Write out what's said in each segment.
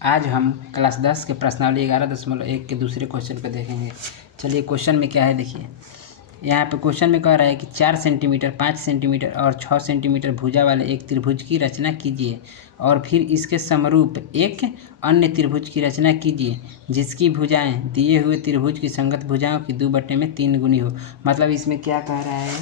आज हम क्लास 10 के प्रश्नावली 11.1 के दूसरे क्वेश्चन को देखेंगे। चलिए क्वेश्चन में क्या है देखिए। यहाँ पे क्वेश्चन में कह रहा है कि 4 सेंटीमीटर, 5 सेंटीमीटर और 6 सेंटीमीटर भुजा वाले एक त्रिभुज की रचना कीजिए और फिर इसके समरूप एक अन्य त्रिभुज की रचना कीजिए जिसकी भुजाएं दिए हुए त्रिभुज की संगत भुजाओं की 2/3 गुनी हो। मतलब इसमें क्या कह रहा है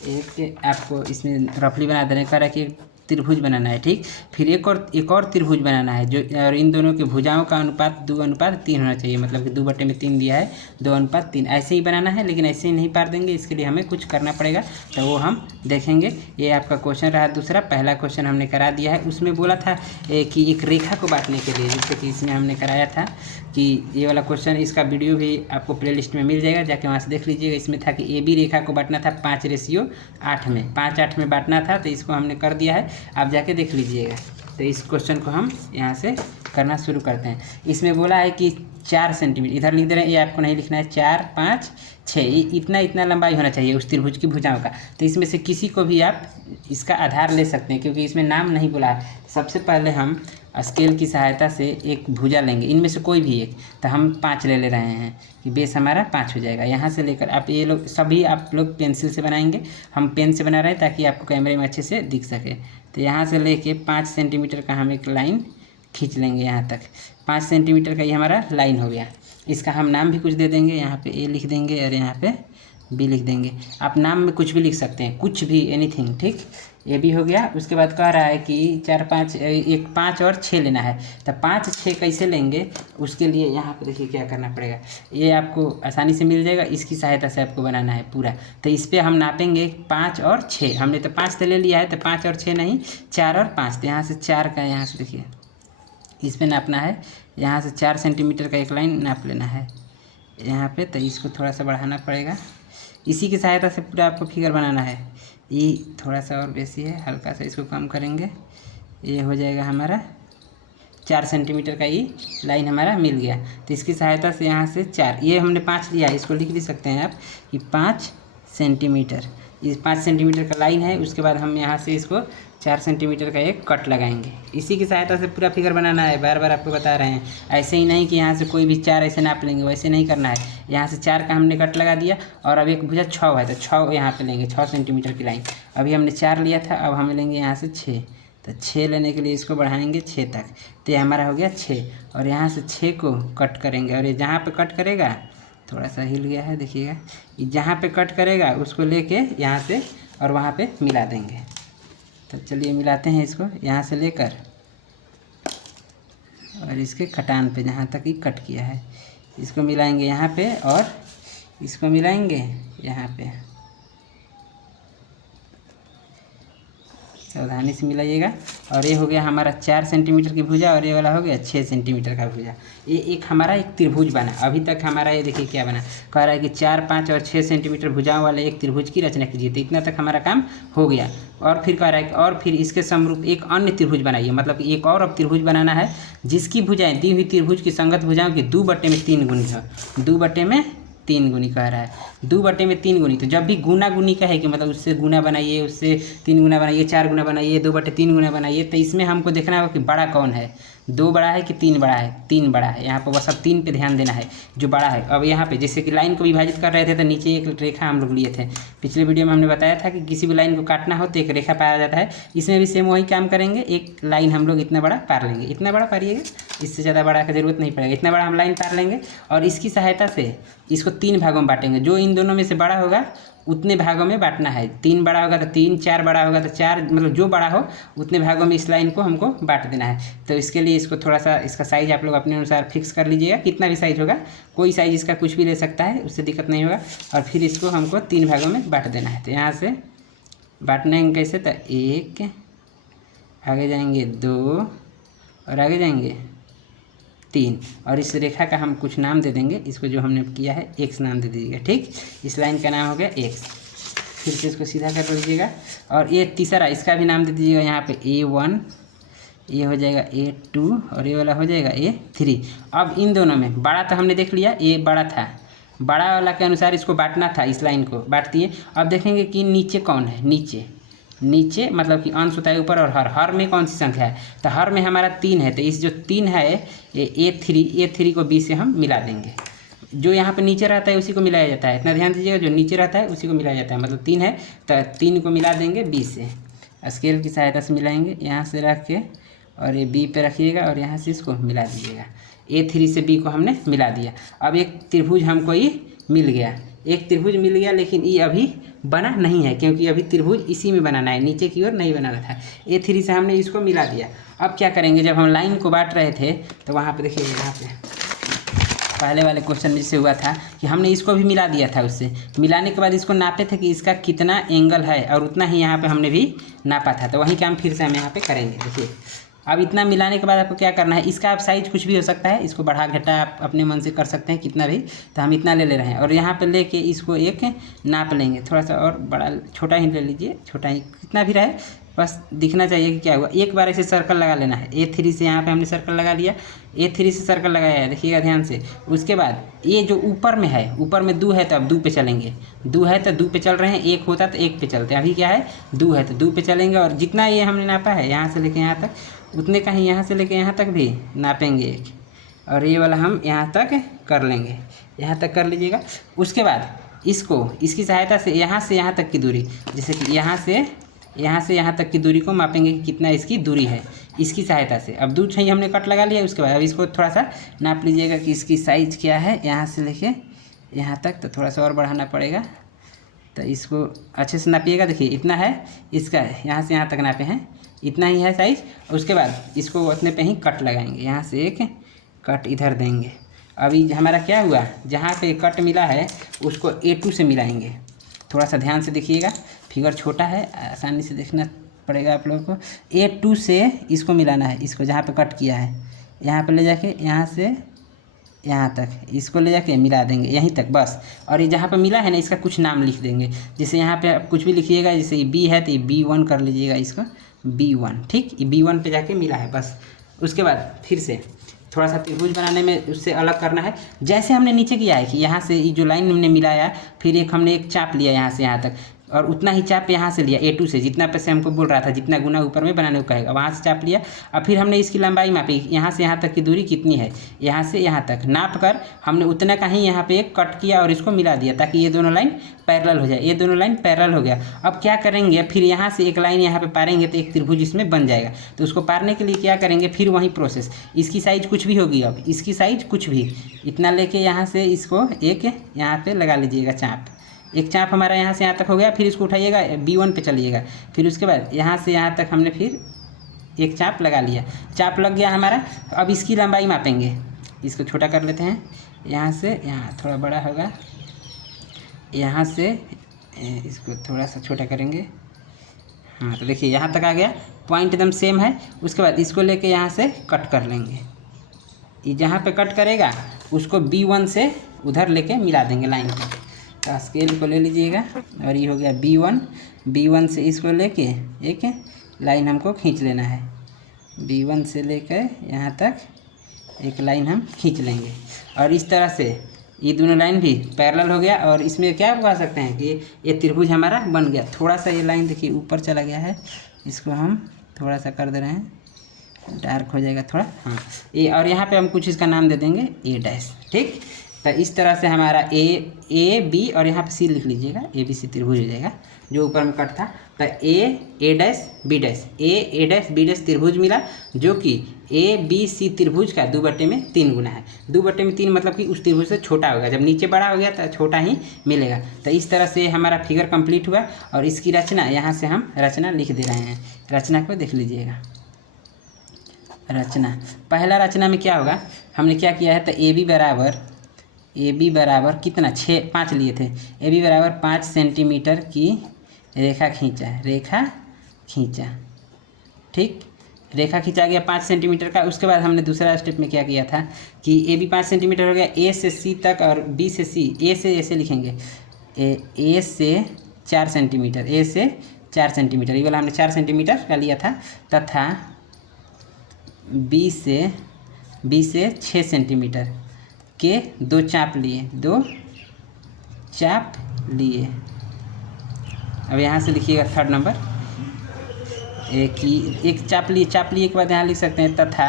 कि एक आपको इसमें रफली बना देने कह रहा है कि त्रिभुज बनाना है, ठीक। फिर एक और त्रिभुज बनाना है जो, और इन दोनों की भुजाओं का अनुपात 2:3 होना चाहिए। मतलब कि 2/3 दिया है, 2:3 ऐसे ही बनाना है, लेकिन ऐसे ही नहीं पार देंगे, इसके लिए हमें कुछ करना पड़ेगा, तो वो हम देखेंगे। ये आपका क्वेश्चन रहा दूसरा। पहला क्वेश्चन हमने करा दिया है, उसमें बोला था कि एक रेखा को बांटने के लिए, जैसे कि इसमें हमने कराया था कि ये वाला क्वेश्चन, इसका वीडियो भी आपको प्लेलिस्ट में मिल जाएगा, जाके वहाँ से देख लीजिएगा। इसमें था कि ए बी रेखा को बांटना था 5:8 में, 5:8 में बांटना था, तो इसको हमने कर दिया है, आप जाके देख लीजिएगा। तो इस क्वेश्चन को हम यहाँ से करना शुरू करते हैं। इसमें बोला है कि 4 सेंटीमीटर, इधर लिख दे रहे हैं, ये आपको नहीं लिखना है, 4, 5, 6, ये इतना लंबाई होना चाहिए उस त्रिभुज की भुजाओं का। तो इसमें से किसी को भी आप इसका आधार ले सकते हैं, क्योंकि इसमें नाम नहीं बोला है। सबसे पहले हम स्केल की सहायता से एक भुजा लेंगे, इनमें से कोई भी एक, तो हम 5 ले रहे हैं कि बेस हमारा 5 हो जाएगा। यहाँ से लेकर आप ये लोग सभी आप लोग पेंसिल से बनाएंगे, हम पेन से बना रहे हैं ताकि आपको कैमरे में अच्छे से दिख सके। तो यहाँ से लेके 5 सेंटीमीटर का हम एक लाइन खींच लेंगे यहाँ तक। 5 सेंटीमीटर का ये हमारा लाइन हो गया। इसका हम नाम भी कुछ दे देंगे, यहाँ पे ए लिख देंगे और यहाँ पे बी लिख देंगे। आप नाम में कुछ भी लिख सकते हैं, कुछ भी, एनीथिंग, ठीक। ये भी हो गया। उसके बाद कह रहा है कि 4, 5, एक 5 और 6 लेना है। तो 5, 6 कैसे लेंगे, उसके लिए यहाँ पे देखिए क्या करना पड़ेगा। ये आपको आसानी से मिल जाएगा, इसकी सहायता से आपको बनाना है पूरा। तो इस पर हम नापेंगे 5 और 6। हमने तो 5 तो ले लिया है, तो 5 और 6 नहीं, 4 और 5। तो यहाँ से 4 का, यहाँ से देखिए इस पर नापना है। यहाँ से 4 सेंटीमीटर का एक लाइन नाप लेना है यहाँ पे। तो इसको थोड़ा सा बढ़ाना पड़ेगा, इसी की सहायता से पूरा आपको फिगर बनाना है। ये थोड़ा सा और बेसी है, हल्का सा इसको कम करेंगे, ये हो जाएगा हमारा 4 सेंटीमीटर का ये लाइन हमारा मिल गया। तो इसकी सहायता से यहाँ से 4, ये हमने 5 लिया है, इसको लिख भी सकते हैं आप कि 5 सेंटीमीटर, ये 5 सेंटीमीटर का लाइन है। उसके बाद हम यहाँ से इसको 4 सेंटीमीटर का एक कट लगाएंगे। इसी की सहायता से पूरा फिगर बनाना है, बार बार आपको बता रहे हैं। ऐसे ही नहीं कि यहाँ से कोई भी 4 ऐसे नाप लेंगे, वैसे नहीं करना है। यहाँ से 4 का हमने कट लगा दिया, और अब एक भुजा 6 है, तो 6 यहाँ पे लेंगे, 6 सेंटीमीटर की लाइन। अभी हमने 4 लिया था, अब हम लेंगे यहाँ से 6। तो 6 लेने के लिए इसको बढ़ाएंगे 6 तक, तो ये हमारा हो गया 6। और यहाँ से 6 को कट करेंगे, और ये जहाँ पे कट करेगा, थोड़ा सा हिल गया है देखिएगा, जहाँ पे कट करेगा उसको लेके यहाँ से और वहाँ पे मिला देंगे। तो चलिए मिलाते हैं इसको, यहाँ से लेकर और इसके कटान पे जहाँ तक ही कट किया है, इसको मिलाएंगे यहाँ पे, और इसको मिलाएंगे यहाँ पे। सावधानी से मिलाइएगा। और ये हो गया हमारा 4 सेंटीमीटर की भुजा, और ये वाला हो गया 6 सेंटीमीटर का भुजा। ये एक हमारा एक त्रिभुज बना। अभी तक हमारा ये देखिए क्या बना, कह रहा है कि 4, 5 और 6 सेंटीमीटर भुजाओं वाले एक त्रिभुज की रचना कीजिए। तो इतना तक हमारा काम हो गया। और फिर कह रहा है कि और फिर इसके समरूप एक अन्य त्रिभुज बनाइए। मतलब कि एक और अब त्रिभुज बनाना है जिसकी भुजाएं दी हुई त्रिभुज की संगत भुजाओं की 2/3 गुनी हो। 2/3 गुनी कह रहा है, 2/3 गुनी। तो जब भी गुना गुनी कहे कि मतलब उससे गुना बनाइए, उससे 3 गुना बनाइए, 4 गुना बनाइए, 2/3 गुना बनाइए, तो इसमें हमको देखना होगा कि बड़ा कौन है, 2 बड़ा है कि 3 बड़ा है। 3 बड़ा है, यहाँ पर बस अब 3 पे ध्यान देना है, जो बड़ा है। अब यहाँ पे जैसे कि लाइन को विभाजित कर रहे थे, तो नीचे एक रेखा हम लोग लिए थे। पिछले वीडियो में हमने बताया था कि किसी भी लाइन को काटना हो तो एक रेखा पाया जाता है। इसमें भी सेम वही काम करेंगे, एक लाइन हम लोग इतना बड़ा पार लेंगे। इतना बड़ा पारिएगा, इससे ज़्यादा बड़ा की जरूरत नहीं पड़ेगा, इतना बड़ा हम लाइन पार लेंगे। और इसकी सहायता से इसको 3 भागों में बांटेंगे। जो इन दोनों में से बड़ा होगा उतने भागों में बांटना है। 3 बड़ा होगा तो 3, 4 बड़ा होगा तो 4, मतलब जो बड़ा हो उतने भागों में इस लाइन को हमको बांट देना है। तो इसके लिए इसको थोड़ा सा, इसका साइज़ आप लोग अपने अनुसार फिक्स कर लीजिएगा, कितना भी साइज़ होगा, कोई साइज़ इसका कुछ भी ले सकता है, उससे दिक्कत नहीं होगा। और फिर इसको हमको 3 भागों में बांट देना है। तो यहाँ से बांटने कैसे, तो 1, आगे जाएंगे 2, और आगे जाएंगे 3। और इस रेखा का हम कुछ नाम दे देंगे, इसको जो हमने किया है x नाम दे दीजिएगा, ठीक। इस लाइन का नाम हो गया x। फिर से इसको सीधा कर लीजिएगा, और ये तीसरा, इसका भी नाम दे दीजिएगा यहाँ पे A1, ये हो जाएगा A2, और ये वाला हो जाएगा A3। अब इन दोनों में बड़ा तो हमने देख लिया, ये बड़ा था, बड़ा वाला के अनुसार इसको बांटना था, इस लाइन को बांट दिए। अब देखेंगे कि नीचे कौन है, नीचे नीचे मतलब कि अंश होता है ऊपर, और हर में कौन सी संख्या है, तो हर में हमारा 3 है, तो इस जो 3 है ये A3 को B से हम मिला देंगे। जो यहाँ पे नीचे रहता है उसी को मिलाया जाता है, इतना ध्यान दीजिएगा, जो नीचे रहता है उसी को मिलाया जाता है। मतलब 3 है तो 3 को मिला देंगे B से, स्केल की सहायता से मिलाएंगे, यहाँ से रख के और ये B पे रखिएगा और यहाँ से इसको मिला दीजिएगा। A3 से B को हमने मिला दिया। अब एक त्रिभुज हमको ये मिल गया, एक त्रिभुज मिल गया, लेकिन ये अभी बना नहीं है क्योंकि अभी त्रिभुज इसी में बनाना है, नीचे की ओर नहीं बनाना था। A3 से हमने इसको मिला दिया। अब क्या करेंगे, जब हम लाइन को बांट रहे थे तो वहाँ पे देखिए, यहाँ पे पहले वाले क्वेश्चन में जैसे हुआ था कि हमने इसको भी मिला दिया था, उससे मिलाने के बाद इसको नापे थे कि इसका कितना एंगल है, और उतना ही यहाँ पे हमने भी नापा था। तो वही काम फिर से हम यहाँ पे करेंगे। देखिए अब इतना मिलाने के बाद आपको क्या करना है, इसका आप साइज कुछ भी हो सकता है, इसको बढ़ा घटा आप अपने मन से कर सकते हैं कितना भी। तो हम इतना ले रहे हैं और यहाँ पे लेके इसको एक नाप लेंगे, थोड़ा सा और बड़ा छोटा ही ले लीजिए, छोटा ही कितना भी रहे, बस दिखना चाहिए कि क्या हुआ। एक बार ऐसे सर्कल लगा लेना है। A3 से यहाँ पे हमने सर्कल लगा लिया, A3 से सर्कल लगाया है, देखिएगा ध्यान से। उसके बाद ये जो ऊपर में है, ऊपर में 2 है तो अब 2 पे चलेंगे, 2 है तो 2 पे चल रहे हैं, 1 होता तो 1 पे चलते हैं। अभी क्या है 2 है तो 2 पे चलेंगे, और जितना ये हमने नापा है यहाँ से लेके यहाँ तक उतने का ही यहाँ से लेके यहाँ तक भी नापेंगे एक, और ये वाला हम यहाँ तक कर लेंगे, यहाँ तक कर लीजिएगा। उसके बाद इसको इसकी सहायता से यहाँ तक की दूरी, जैसे कि यहाँ से यहाँ तक की दूरी को मापेंगे कि कितना इसकी दूरी है, इसकी सहायता से। अब 2 छही हमने कट लगा लिया। उसके बाद अब इसको थोड़ा सा नाप लीजिएगा कि इसकी साइज़ क्या है, यहाँ से लेके यहाँ तक, तो थोड़ा सा और बढ़ाना पड़ेगा। तो इसको अच्छे से नापिएगा, देखिए इतना है इसका, यहाँ से यहाँ तक नापे हैं, इतना ही है साइज़। उसके बाद इसको उतने पे ही कट लगाएंगे, यहाँ से एक कट इधर देंगे। अभी हमारा क्या हुआ, जहाँ पे कट मिला है उसको A2 से मिलाएंगे। थोड़ा सा ध्यान से देखिएगा, फिगर छोटा है, आसानी से देखना पड़ेगा आप लोगों को। A2 से इसको मिलाना है, इसको जहाँ पे कट किया है यहाँ पे ले जाके यहाँ से यहाँ तक इसको ले जाके मिला देंगे, यहीं तक बस। और ये जहाँ पे मिला है ना, इसका कुछ नाम लिख देंगे, जैसे यहाँ पे आप कुछ भी लिखिएगा, जैसे ये B है तो ये B1 कर लीजिएगा, इसको B1, ठीक, ये B1 पे जाके मिला है बस। उसके बाद फिर से थोड़ा सा त्रिभुज बनाने में उससे अलग करना है, जैसे हमने नीचे किया है कि यहाँ से ये जो लाइन हमने मिलाया, फिर हमने एक चाप लिया यहाँ से यहाँ तक, और उतना ही चाप यहाँ से लिया A2 से, जितना पे से हमको बोल रहा था, जितना गुना ऊपर में बनाने को कहेगा वहाँ से चाप लिया। अब फिर हमने इसकी लंबाई मापी, यहाँ से यहाँ तक की दूरी कितनी है, यहाँ से यहाँ तक नाप कर हमने उतना का ही यहाँ पे एक कट किया और इसको मिला दिया, ताकि ये दोनों लाइन पैरेलल हो जाए। ये दोनों लाइन पैरेलल हो गया। अब क्या करेंगे, फिर यहाँ से एक लाइन यहाँ पे पारेंगे तो एक त्रिभुज इसमें बन जाएगा। तो उसको पारने के लिए क्या करेंगे, फिर वही प्रोसेस, इसकी साइज कुछ भी होगी, अब इसकी साइज कुछ भी इतना लेके यहाँ से इसको एक यहाँ पे लगा लीजिएगा चाप। एक चाप हमारा यहाँ से यहाँ तक हो गया। फिर इसको उठाइएगा, B1 पे चलिएगा। फिर उसके बाद यहाँ से यहाँ तक हमने फिर एक चाप लगा लिया, चाप लग गया हमारा। अब इसकी लंबाई मापेंगे, इसको छोटा कर लेते हैं, यहाँ से यहाँ थोड़ा बड़ा होगा, यहाँ से इसको थोड़ा सा छोटा करेंगे। हाँ तो देखिए यहाँ तक आ गया, पॉइंट एकदम सेम है। उसके बाद इसको लेके यहाँ से कट कर लेंगे, ये जहाँ पे कट करेगा उसको B1 से उधर लेके मिला देंगे लाइन को। तो स्केल को ले लीजिएगा, और ये हो गया B1 से इसको लेके एक लाइन हमको खींच लेना है, B1 से लेकर यहाँ तक एक लाइन हम खींच लेंगे। और इस तरह से ये दोनों लाइन भी पैरेलल हो गया। और इसमें क्या कह सकते हैं कि ये त्रिभुज हमारा बन गया। थोड़ा सा ये लाइन देखिए ऊपर चला गया है, इसको हम थोड़ा सा कर दे रहे हैं, डार्क हो जाएगा थोड़ा, हाँ ये। और यहाँ पे हम कुछ इसका नाम दे देंगे A', ठीक। तो इस तरह से हमारा A B और यहाँ पे C लिख लीजिएगा, ABC त्रिभुज हो जाएगा जो ऊपर में कट था। तो A', त्रिभुज मिला, जो कि ABC त्रिभुज का 2/3 गुना है। 2/3 मतलब कि उस त्रिभुज से छोटा होगा, जब नीचे बड़ा हो गया तो छोटा ही मिलेगा। तो इस तरह से हमारा फिगर कंप्लीट हुआ। और इसकी रचना यहाँ से हम रचना लिख दे रहे हैं, रचना को देख लीजिएगा। रचना, पहला रचना में क्या होगा, हमने क्या किया है, तो AB बराबर कितना 5 लिए थे। AB बराबर 5 सेंटीमीटर की रेखा खींचा, ठीक। रेखा खींचा गया 5 सेंटीमीटर का। उसके बाद हमने दूसरा स्टेप में क्या किया था कि AB 5 सेंटीमीटर हो गया, A से C तक और B से C, A से ऐसे लिखेंगे, A से 4 सेंटीमीटर, A से 4 सेंटीमीटर, ये वाला हमने 4 सेंटीमीटर का लिया था। तथा B से 6 सेंटीमीटर के 2 चाप लिए। अब यहाँ से लिखिएगा थर्ड नंबर, एक चाप लिए के बाद यहाँ लिख सकते हैं तथा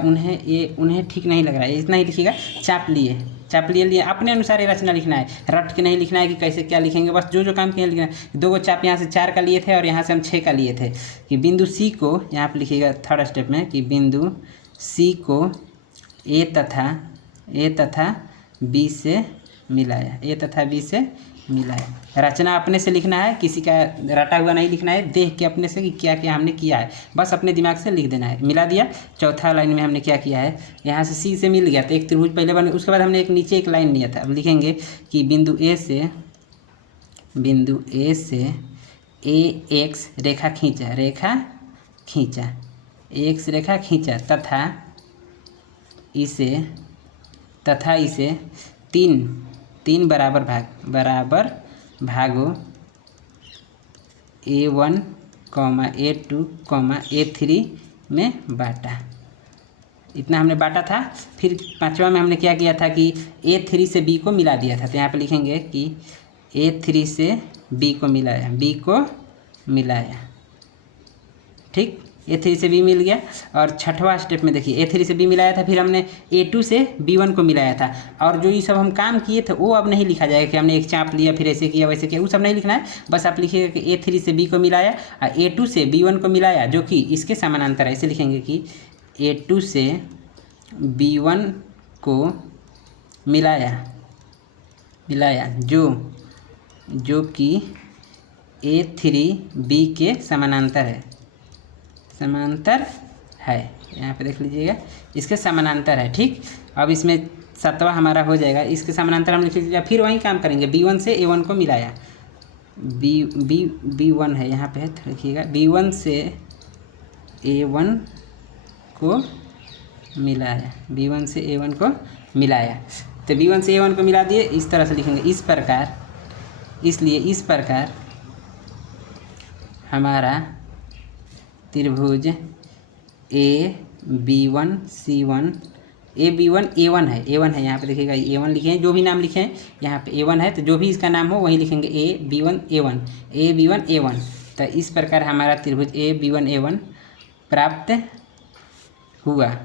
उन्हें ये उन्हें ठीक नहीं लग रहा है, इतना ही लिखिएगा। चाप लिए अपने अनुसार ये रचना लिखना है, रट के नहीं लिखना है कि कैसे क्या लिखेंगे, बस जो काम किए लिखना है। 2 चाप यहाँ से 4 का लिए थे और यहाँ से हम 6 का लिए थे कि बिंदु सी को यहाँ पर लिखिएगा थर्ड स्टेप में कि बिंदु सी को ए तथा बी से मिलाया। रचना अपने से लिखना है, किसी का रटा हुआ नहीं लिखना है, देख के अपने से कि क्या क्या हमने किया है, बस अपने दिमाग से लिख देना है। मिला दिया। चौथा लाइन में हमने क्या किया है, यहाँ से सी से मिल गया तो एक त्रिभुज पहले बने, उसके बाद हमने एक नीचे एक लाइन लिया था। अब लिखेंगे कि बिंदु ए से ए एक्स रेखा खींचा तथा इसे तीन बराबर भागों A1, A2, A3 में बांटा। इतना हमने बांटा था। फिर 5वां में हमने क्या किया था कि A3 से B को मिला दिया था। तो यहाँ पे लिखेंगे कि A3 से B को मिलाया। ठीक, A3 से B मिल गया। और 6वां स्टेप में देखिए A3 से B मिलाया था, फिर हमने A2 से B1 को मिलाया था। और जो ये सब हम काम किए थे वो अब नहीं लिखा जाएगा कि हमने एक चाप लिया फिर ऐसे किया वैसे किया, वो सब नहीं लिखना है। बस आप लिखिएगा कि A3 से B को मिलाया और A2 से B1 को मिलाया जो कि इसके समानांतर है। ऐसे लिखेंगे कि A2 से B1 को मिलाया जो कि A3B के समानांतर है। यहाँ पे देख लीजिएगा, इसके समानांतर है। ठीक, अब इसमें 7वां हमारा हो जाएगा। इसके समानांतर हमने लिख लिया। फिर वही काम करेंगे, B1 से A1 को मिलाया। B1 है यहाँ पे, देखिएगा B1 से A1 को मिलाया। तो B1 से A1 को मिला दिए। इस तरह से लिखेंगे इस प्रकार हमारा त्रिभुज AB1 C1 A1 है यहाँ पे देखिएगा A1 लिखे हैं, जो भी नाम लिखे हैं यहाँ पे A1 है, तो जो भी इसका नाम हो वही लिखेंगे AB1 A1। तो इस प्रकार हमारा त्रिभुज AB1 A1 प्राप्त हुआ,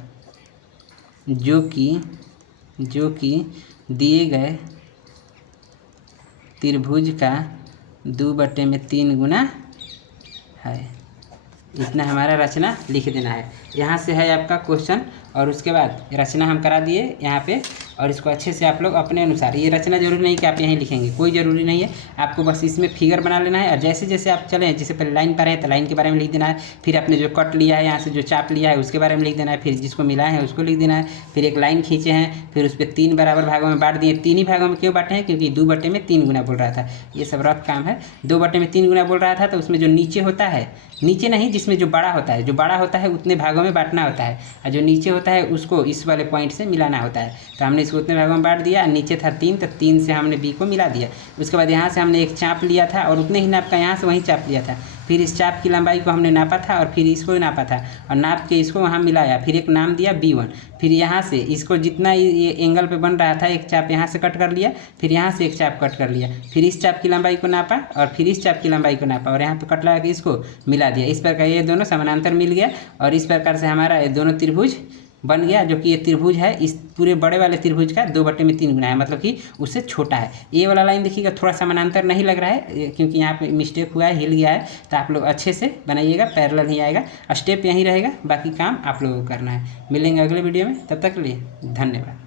जो कि दिए गए त्रिभुज का 2/3 गुना है। इतना हमारा रचना लिख देना है। यहाँ से है आपका क्वेश्चन, और उसके बाद रचना हम करा दिए यहाँ पे, और इसको अच्छे से आप लोग अपने अनुसार, ये रचना जरूरी नहीं कि आप यहीं लिखेंगे, कोई ज़रूरी नहीं है। आपको बस इसमें फिगर बना लेना है, और जैसे जैसे आप चलें, जैसे पहले लाइन पर है तो लाइन के बारे में लिख देना है, फिर आपने जो कट लिया है यहाँ से जो चाप लिया है उसके बारे में लिख देना है, फिर जिसको मिलाए हैं उसको लिख देना है, फिर एक लाइन खींचे हैं, फिर उस पर 3 बराबर भागों में बांट दिए। 3 ही भागों में क्यों बांटे हैं, क्योंकि 2/3 गुना बोल रहा था। ये सब रफ काम है। 2/3 गुना बोल रहा था, तो उसमें जो नीचे होता है, नीचे नहीं, जिसमें जो बड़ा होता है उतने भागों में बांटना होता है, और जो नीचे होता है उसको इस वाले पॉइंट से मिलाना होता है। तो हमने इसको उतने भागों में बांट दिया। नीचे था 3, तो 3 से हमने B को मिला दिया। उसके बाद यहाँ से हमने एक चाप लिया था और उतने ही नाप का यहाँ से वहीं चाप लिया था। फिर इस चाप की लंबाई को हमने नापा था और फिर इसको नापा था, और नाप के इसको वहाँ मिलाया। फिर एक नाम दिया B1। फिर यहाँ से इसको जितना ये एंगल पे बन रहा था, एक चाप यहाँ से कट कर लिया, फिर यहाँ से एक चाप कट कर लिया, फिर इस चाप की लंबाई को नापा और फिर इस चाप की लंबाई को नापा, और यहाँ पे कट लगा के इसको मिला दिया। इस प्रकार ये दोनों समानांतर मिल गया, और इस प्रकार से हमारा ये दोनों त्रिभुज बन गया, जो कि ये त्रिभुज है इस पूरे बड़े वाले त्रिभुज का 2/3 गुना है, मतलब कि उससे छोटा है। ये वाला लाइन देखिएगा थोड़ा समानांतर नहीं लग रहा है, क्योंकि यहाँ पे मिस्टेक हुआ है, हिल गया है। तो आप लोग अच्छे से बनाइएगा, पैरेलल नहीं आएगा, स्टेप यहीं रहेगा, बाकी काम आप लोगों को करना है। मिलेंगे अगले वीडियो में, तब तक के लिए धन्यवाद।